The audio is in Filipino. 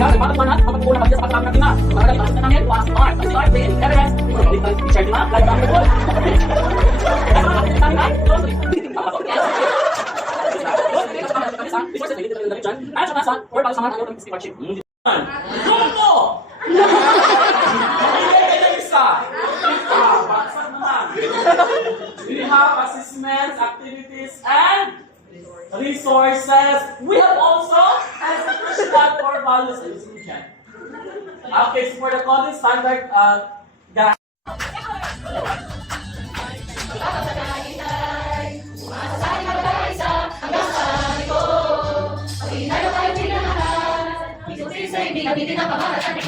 Kaya nagpapagmanas kapag po nakasya sa pagkakang natin na. Para dito na namin, was art. Kasi art din, evidence. Teacher din na, like kami po. Grupo! We have assessments, activities, and resources. We have also educational core values. Okay, so for the coding standard, guys. Hindi na pamahalaan